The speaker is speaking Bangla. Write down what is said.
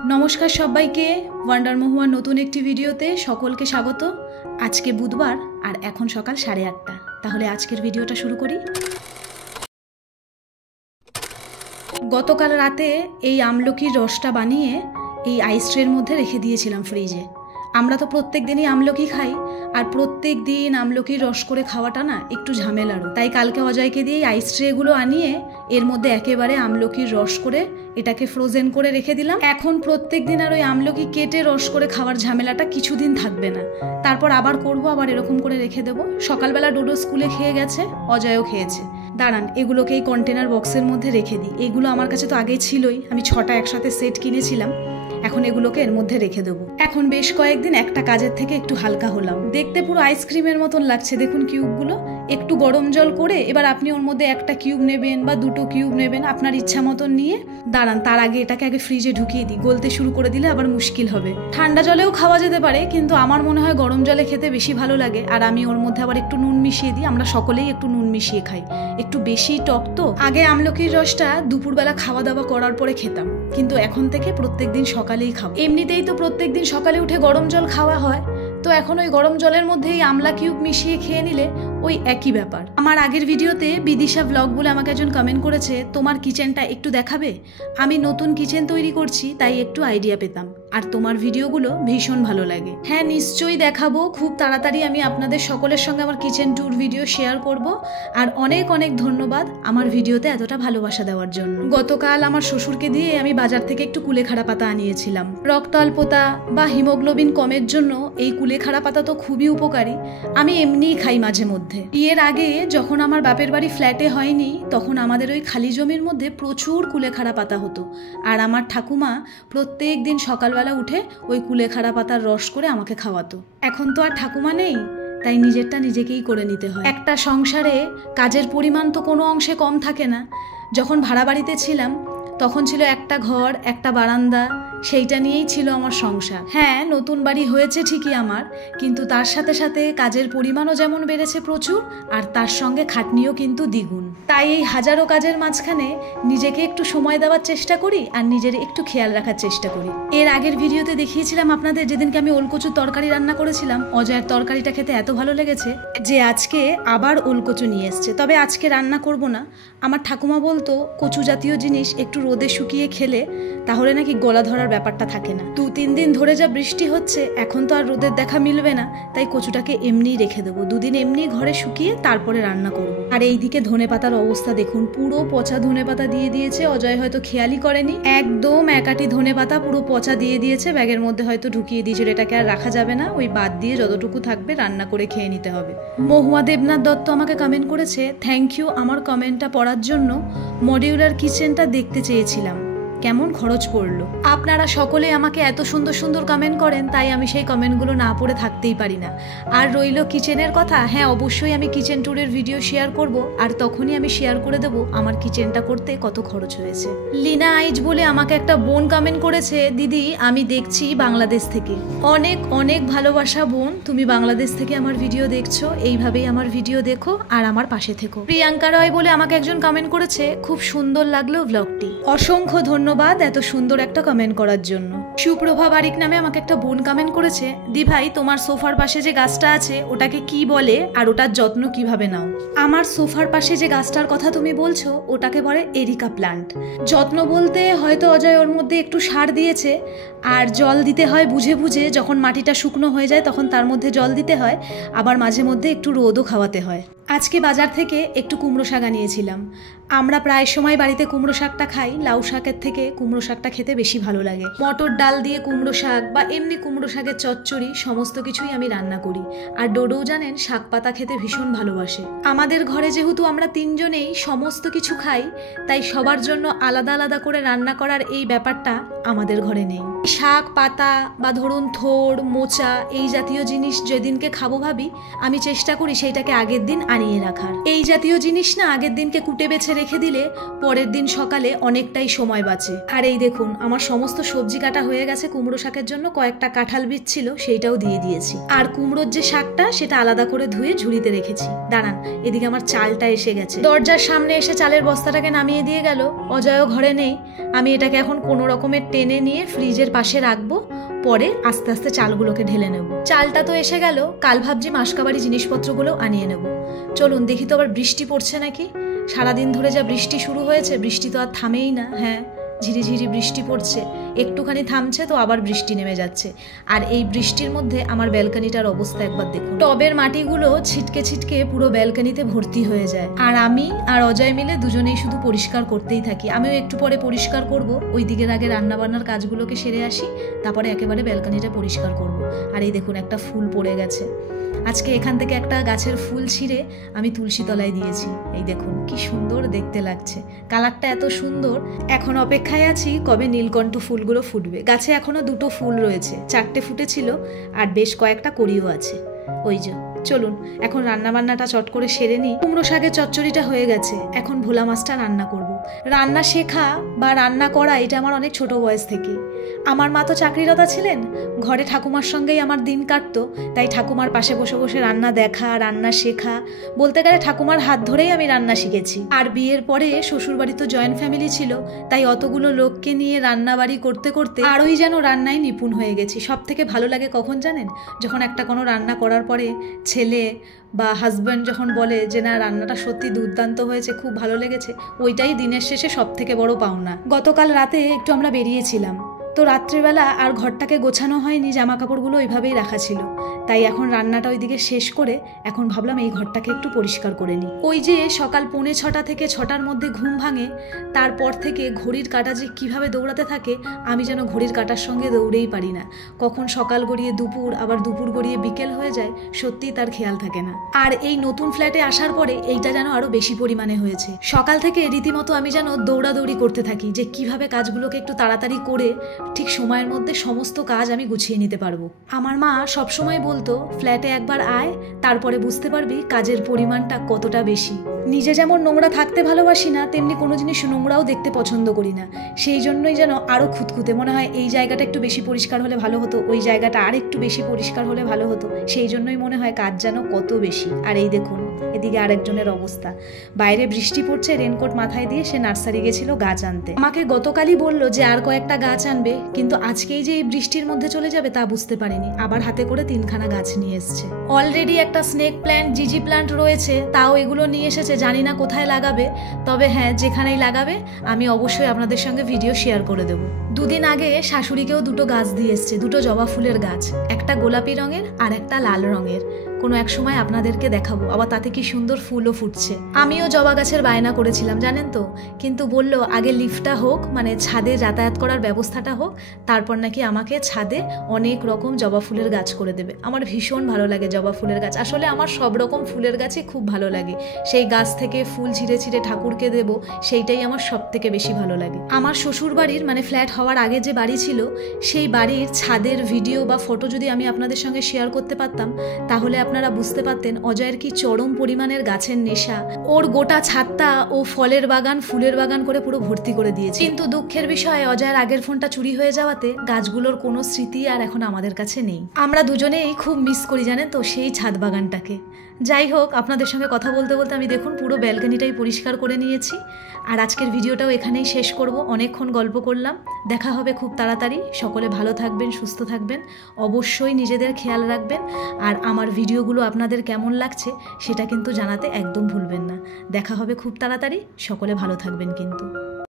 नमस्कार सबाइके वान्डार महुआर नतून एकटी भिडियोते सकलके स्वागत। आज के बुधवार और एखन सकाल 8:30। ताहले आजकेर भिडियोटा शुरू करी। गतकाल राते এই আমলকির রসটা বানিয়ে এই আইস ট্রের মধ্যে রেখে দিয়েছিলাম ফ্রিজে। আমরা তো প্রত্যেক দিনই আমলকি খাই, আর প্রত্যেক দিন আমলকির রস করে খাওয়াটা না একটু ঝামেলারও। তাই কালকে অজয়কে দিয়ে আইস ট্রেগুলো আনিয়ে এর মধ্যে একেবারে আমলকির রস করে এটাকে ফ্রোজেন করে রেখে দিলাম। এখন প্রত্যেক দিন আর ওই আমলকি কেটে রস করে খাওয়ার ঝামেলাটা কিছুদিন থাকবে না। তারপর আবার করব, আবার এরকম করে রেখে দেবো। সকালবেলা ডোডো স্কুলে খেয়ে গেছে, অজয়ও খেয়েছে। দাঁড়ান, এগুলোকে এই কন্টেনার বক্সের মধ্যে রেখে দিই। এগুলো আমার কাছে তো আগেই ছিলই, আমি 6টা একসাথে সেট কিনেছিলাম। এখন এগুলোকে এর মধ্যে রেখে দেবো। এখন বেশ কয়েকদিন একটা কাজের থেকে একটু হালকা হলাম। দেখতে পুরো আইসক্রিমের মতন লাগছে, দেখুন কিউবগুলো। একটু গরম জল করে এবার আপনি ওর মধ্যে একটা কিউব নেবেন বা দুটো কিউব নেবেন, আপনার ইচ্ছা মতন নিয়ে। দাঁড়ান, তার আগে এটাকে আগে ফ্রিজে ঢুকিয়ে দিই। গলতে শুরু করে দিলে আবার মুশকিল হবে। ঠান্ডা জলেও খাওয়া যেতে পারে, কিন্তু আমার মনে হয় গরম জলে খেতে বেশি ভালো লাগে। আর আমি ওর মধ্যে আবার একটু নুন মিশিয়ে দিই। আমরা সকলেই একটু নুন মিশিয়ে খাই, একটু বেশি টক তো। আগে আমলকির রসটা দুপুরবেলা খাওয়া দাওয়া করার পরে খেতাম, কিন্তু এখন থেকে প্রত্যেকদিন সকালেই খাবো। এমনিতেই তো প্রত্যেকদিন সকালে উঠে গরম জল খাওয়া হয়, তো এখন ওই গরম জলের মধ্যেই আমলা কিউব মিশিয়ে খেয়ে নিলে ওই একই ব্যাপার। আমার আগের ভিডিওতে বিদিশা ব্লগ বলে আমাকে একজন কমেন্ট করেছে, তোমার কিচেনটা একটু দেখাবে। আমি নতুন কিচেন তৈরি করছি, তাই একটু আইডিয়া পেতাম, আর তোমার ভিডিওগুলো ভীষণ ভালো লাগে। হ্যাঁ, নিশ্চয়ই দেখাবো। খুব তাড়াতাড়ি আমি আপনাদের সকলের সঙ্গে আমার কিচেন ট্যুর ভিডিও শেয়ার করব। আর অনেক অনেক ধন্যবাদ আমার ভিডিওতে এতটা ভালোবাসা দেওয়ার জন্য। গতকাল আমার শ্বশুরকে দিয়ে আমি বাজার থেকে একটু কুলেখাড়া পাতা আনিয়েছিলাম। রক্ত অল্পতা বা হিমোগ্লোবিন কমের জন্য এই কুলেখাড়া পাতা তো খুবই উপকারী। আমি এমনিই খাই মাঝে মধ্যে। বিয়ের আগে যখন আমার বাপের বাড়ি ফ্ল্যাটে হয়নি, তখন আমাদের ওই খালি জমির মধ্যে প্রচুর কুলেখাড়া পাতা হতো। আর আমার ঠাকুমা প্রত্যেক দিন সকালবেলা উঠে ওই কুলেখাড়া পাতার রস করে আমাকে খাওয়াতো। এখন তো আর ঠাকুমা নেই, তাই নিজেরটা নিজেকেই করে নিতে হয়। একটা সংসারে কাজের পরিমাণ তো কোনো অংশে কম থাকে না। যখন ভাড়া বাড়িতে ছিলাম তখন ছিল একটা ঘর, একটা বারান্দা, সেইটা নিয়েই ছিল আমার সংসার। হ্যাঁ, নতুন বাড়ি হয়েছে ঠিকই আমার, কিন্তু তার সাথে সাথে কাজের পরিমাণও যেমন বেড়েছে প্রচুর, আর তার সঙ্গে খাটনিও কিন্তু দ্বিগুণ। তাই এই হাজারো কাজের মাঝখানে নিজেকে একটু সময় দেওয়ার চেষ্টা করি, আর নিজের একটু খেয়াল রাখার চেষ্টা করি। এর আগের ভিডিওতে দেখিয়েছিলাম আপনাদের, যেদিনকে আমি ওলকচুর তরকারি রান্না করেছিলাম, অজয়ের তরকারিটা খেতে এত ভালো লেগেছে যে আজকে আবার ওলকচু নিয়ে এসছে। তবে আজকে রান্না করব না। আমার ঠাকুমা বলতো কচু জাতীয় জিনিস একটু রোদে শুকিয়ে খেলে তাহলে নাকি গলা ধরার ব্যাপারটা থাকে না। 2-3 দিন ধরে যা বৃষ্টি হচ্ছে, এখন তো আর রোদের দেখা মিলবে না, তাই কচুটাকে এমনিই রেখে দেবো। 2 দিন এমনি ঘরে শুকিয়ে তারপরে রান্না করব। আর এইদিকে ধনেপাতার অবস্থা দেখুন, পুরো পচা ধনেপাতা দিয়ে দিয়েছে। অজয় হয়তো খেয়ালই করেনি, একদম একাটি ধনেপাতা পুরো পচা দিয়ে দিয়েছে। ব্যাগের মধ্যে হয়তো ঢুকিয়ে দিয়েছিল, এটাকে আর রাখা যাবে না, ওই বাদ দিয়ে যতটুকু থাকবে রান্না করে খেয়ে নিতে হবে। মহুয়া দেবনাথ দত্ত আমাকে কমেন্ট করেছে, থ্যাংক ইউ আমার কমেন্টটা পড়ার জন্য। মডিউলার কিচেনটা দেখতে চেয়েছিলাম, কেমন খরচ পড়লো। আপনারা সকলে আমাকে এত সুন্দর সুন্দর কমেন্ট করেন, তাই আমি সেই কমেন্টগুলো না পড়ে থাকতেই পারি না। আর রইল কিচেনের কথা, হ্যাঁ অবশ্যই আমি কিচেন ট্যুরের ভিডিও শেয়ার করব, আর তখনই আমি শেয়ার করে দেব আমার কিচেনটা করতে কত খরচ হয়েছে। লিনা আইজ বলে আমাকে একটা বোন কমেন্ট করেছে, দিদি আমি দেখছি বাংলাদেশ থেকে। অনেক অনেক ভালোবাসা বোন, তুমি বাংলাদেশ থেকে আমার ভিডিও দেখছো। এইভাবেই আমার ভিডিও দেখো আর আমার পাশে থেকো। প্রিয়াঙ্কা রয় বলে আমাকে একজন কমেন্ট করেছে, খুব সুন্দর লাগলো ব্লগটি। অসংখ্য ধন্যবাদ এত সুন্দর একটা কমেন্ট করার জন্য। সুপ্রভা বারিক নামে আমাকে একটা বোন কমেন্ট করেছে, দি ভাই তোমার সোফার পাশে যে গাছটা আছে ওটাকে কি বলে, আর ওটার যত্ন কিভাবে নাও। আমার সোফার পাশে যে গাছটার কথা তুমি বলছো ওটাকে বলে এরিকা প্লান্ট। যত্ন বলতে হয়তো অজয় ওর মধ্যে একটু সার দিয়েছে, আর জল দিতে হয় বুঝে বুঝে। যখন মাটিটা শুকনো হয়ে যায় তখন তার মধ্যে জল দিতে হয়, আবার মাঝে মধ্যে একটু রোদও খাওয়াতে হয়। আজকে বাজার থেকে একটু কুমড়ো শাক আনিয়েছিলাম। আমরা প্রায় সময় বাড়িতে কুমড়ো শাকটা খাই, লাউ শাকের থেকে কুমড়ো শাকটা খেতে বেশি ভালো লাগে। মটর ডাল দিয়ে কুমড়ো শাক বা এমনি কুমড়ো শাকের চচ্চড়ি সমস্ত কিছুই আমি রান্না করি। আর ডোডোও জানেন শাক পাতা খেতে ভীষণ ভালোবাসে। আমাদের ঘরে যেহেতু আমরা 3 জনেই সমস্ত কিছু খাই, তাই সবার জন্য আলাদা আলাদা করে রান্না করার এই ব্যাপারটা আমাদের ঘরে নেই। শাক পাতা বা ধরুন থোড় মোচা এই জাতীয় জিনিস যেদিনকে খাবো ভাবি, আমি চেষ্টা করি সেইটাকে আগের দিন আনিয়ে রাখার। এই জাতীয় জিনিস না আগের দিনকে কুটে বেছে রেখে দিলে পরের দিন সকালে অনেকটাই সময় বাঁচে। ফুটছে। আর এই দেখুন আমার সমস্ত সবজি কাটা হয়ে গেছে। কুমড়ো শাকের জন্য কয়েকটা কাঁঠাল বীজ ছিল, সেইটাও দিয়ে দিয়েছি। আর কুমড়োর যে শাকটা সেটা আলাদা করে ধুয়ে ঝুড়িতে রেখেছি। দাঁড়ান, এদিকে আমার চালটা এসে গেছে। দরজার সামনে এসে চালের বস্তাটাকে নামিয়ে দিয়ে গেল। অজয়ও ঘরে নেই। আমি এটাকে এখন কোনো রকমের টেনে নিয়ে ফ্রিজের পাশে রাখবো, পরে আস্তে আস্তে চালগুলোকে ঢেলে নেব। চালটা তো এসে গেল, কাল ভাবছি মাসকাবাড়ি জিনিসপত্রগুলো আনিয়ে নেব। চলুন দেখি তো আবার বৃষ্টি পড়ছে নাকি। সারাদিন ধরে যা বৃষ্টি শুরু হয়েছে, বৃষ্টি তো আর থামেই না। হ্যাঁ, ঝিরিঝিরি বৃষ্টি পড়ছে, একটুখানি থামছে তো আবার বৃষ্টি নেমে যাচ্ছে। আর এই বৃষ্টির মধ্যে আমার ব্যালকনিটার অবস্থা একবার দেখুন। টবের মাটিগুলো ছিটকে ছিটকে পুরো ব্যালকনিতে ভর্তি হয়ে যায়। আর আমি আর অজয় মিলে দুজনেই শুধু পরিষ্কার করতেই থাকি। আমিও একটু পরে পরিষ্কার করব, ওই দিকের আগে রান্নাবান্নার কাজগুলোকে সেরে আসি, তারপরে একেবারে ব্যালকনিটা পরিষ্কার করব। আর এই দেখুন একটা ফুল পড়ে গেছে। আজকে এখান থেকে একটা গাছের ফুল ছিঁড়ে আমি তুলসী তলায় দিয়েছি। এই দেখুন কি সুন্দর দেখতে লাগছে, কালারটা এত সুন্দর। এখন অপেক্ষায় আছি কবে নীলকণ্ঠ ফুলগুলো ফুটবে। গাছে এখনো 2টো ফুল রয়েছে, 4টে ফুটেছিল আর বেশ কয়েকটা কড়িও আছে। ওই যে, চলুন এখন রান্নাবান্নাটা চট করে সেরে নিই। কুমড়ো শাকের চচ্চড়িটা হয়ে গেছে, এখন ভোলা মাছটা রান্না করব। রান্না শেখা বা রান্না করা এটা আমার অনেক ছোট বয়স থেকে। আমার মা তো চাকরিরতা ছিলেন, ঘরে ঠাকুমার সঙ্গেই আমার দিন কাটতো। তাই ঠাকুমার পাশে বসে বসে রান্না দেখা, রান্না শেখা, বলতে গেলে ঠাকুমার হাত ধরেই আমি রান্না শিখেছি। আর বিয়ের পরে শ্বশুরবাড়ি তো জয়েন্ট ফ্যামিলি ছিল, তাই অতগুলো লোককে নিয়ে রান্নাবাড়ি করতে করতে আরোই যেন রান্নায় নিপুণ হয়ে গেছি। সব থেকে ভালো লাগে কখন জানেন? যখন একটা কোনো রান্না করার পরে ছেলে বা হাজব্যান্ড যখন বলে যে না রান্নাটা সত্যি দুর্দান্ত হয়েছে, খুব ভালো লেগেছে, ওইটাই দিনের শেষে সব থেকে বড় পাওনা। গতকাল রাতে একটু আমরা বেরিয়েছিলাম, তো রাত্রিবেলা আর ঘরটাকে গোছানো হয়নি, জামা কাপড়গুলো ওইভাবেই রাখা ছিল। তাই এখন রান্নাটা ওইদিকে শেষ করে এখন ভাবলাম এই ঘরটাকে একটু পরিষ্কার করে নিই। ওই যে সকাল 5:45 থেকে 6টার মধ্যে ঘুম ভাঙে, তারপর থেকে ঘড়ির কাঁটা যে কিভাবে দৌড়াতে থাকে, আমি যেন ঘড়ির কাঁটার সঙ্গে দৌড়েই পারি না। কখন সকাল গড়িয়ে দুপুর, আবার দুপুর গড়িয়ে বিকেল হয়ে যায়, সত্যিই তার খেয়াল থাকে না। আর এই নতুন ফ্ল্যাটে আসার পরে এইটা যেন আরো বেশি পরিমাণে হয়েছে। সকাল থেকে রীতিমতো আমি যেন দৌড়াদৌড়ি করতে থাকি যে কিভাবে কাজগুলোকে একটু তাড়াতাড়ি করে ঠিক সময়ের মধ্যে সমস্ত কাজ আমি গুছিয়ে নিতে পারবো। আমার মা সবসময় বলতো, ফ্ল্যাটে একবার আয়, তারপরে বুঝতে পারবি কাজের পরিমাণটা কতটা বেশি। নিজে যেমন নোংরা থাকতে ভালোবাসি না, তেমনি কোনো জিনিস নোংরাও দেখতে পছন্দ করি না। সেই জন্যই যেন আরও খুঁতখুঁতে মনে হয় এই জায়গাটা একটু বেশি পরিষ্কার হলে ভালো হতো, ওই জায়গাটা আর একটু বেশি পরিষ্কার হলে ভালো হতো। সেই জন্যই মনে হয় কাজ যেন কত বেশি। আর এই দেখুন এদিকে আরেকজনের অবস্থা, বাইরে বৃষ্টি পড়ছে, রেনকোট মাথায় দিয়ে সে নার্সারি গেছিল গাছ আনতে। আমাকে গতকালই বললো যে আর কয়েকটা গাছ আনবে, কিন্তু আজকেই যে এই বৃষ্টির মধ্যে চলে যাবে তা বুঝতে পারিনি। আবার হাতে করে 3খানা গাছ নিয়ে এসছে। অলরেডি একটা স্নেক প্ল্যান্ট, জিজি প্ল্যান্ট রয়েছে, তাও এগুলো নিয়ে এসেছে। জানি না কোথায় লাগাবে, তবে হ্যাঁ যেখানেই লাগাবে আমি অবশ্যই আপনাদের সঙ্গে ভিডিও শেয়ার করে দেবো। 2 দিন আগে শাশুড়িকেও 2টো গাছ দিয়ে এসছে, 2টো জবা ফুলের গাছ, একটা গোলাপি রঙের আর একটা লাল রঙের। কোনো এক সময় আপনাদেরকে দেখাবো, আবার তাতে কি সুন্দর ফুলও ফুটছে। আমিও জবা গাছের বায়না করেছিলাম জানেন তো, কিন্তু বললো আগে লিফটটা হোক, মানে ছাদে যাতায়াত করার ব্যবস্থাটা হোক, তারপর নাকি আমাকে ছাদে অনেক রকম জবা ফুলের গাছ করে দেবে। আমার ভীষণ ভালো লাগে জবা ফুলের গাছ, আসলে আমার সব রকম ফুলের গাছই খুব ভালো লাগে। সেই গাছ থেকে ফুল ছিঁড়ে ছিঁড়ে ঠাকুরকে দেবো, সেইটাই আমার সব থেকে বেশি ভালো লাগে। আমার শ্বশুর বাড়ির মানে ফ্ল্যাট হওয়ার আগে যে বাড়ি ছিল, সেই বাড়ির ছাদের ভিডিও বা ফটো যদি আমি আপনাদের সঙ্গে শেয়ার করতে পারতাম, তাহলে আপনারা বুঝতে পারতেন অজয়ের কি চরম পরিমাণের গাছের নেশা। ওর গোটা ছাদটা ও ফলের বাগান, ফুলের বাগান করে পুরো ভর্তি করে দিয়েছে। কিন্তু দুঃখের বিষয়, অজয়ের আগের ফোনটা চুরি হয়ে যাওয়াতে গাছগুলোর কোনো স্মৃতি আর এখন আমাদের কাছে নেই। আমরা দুজনেই খুব মিস করি জানেন তো সেই ছাদ বাগানটাকে। যাই হোক, আপনাদের সঙ্গে কথা বলতে বলতে আমি দেখুন পুরো ব্যালকনিটাই পরিষ্কার করে নিয়েছি। আর আজকের ভিডিওটাও এখানেই শেষ করব। অনেকক্ষণ গল্প করলাম, দেখা হবে খুব তাড়াতাড়ি। সকলে ভালো থাকবেন, সুস্থ থাকবেন, অবশ্যই নিজেদের খেয়াল রাখবেন। আর আমার ভিডিওগুলো আপনাদের কেমন লাগছে সেটা কিন্তু জানাতে একদম ভুলবেন না। দেখা হবে খুব তাড়াতাড়ি, সকলে ভালো থাকবেন কিন্তু।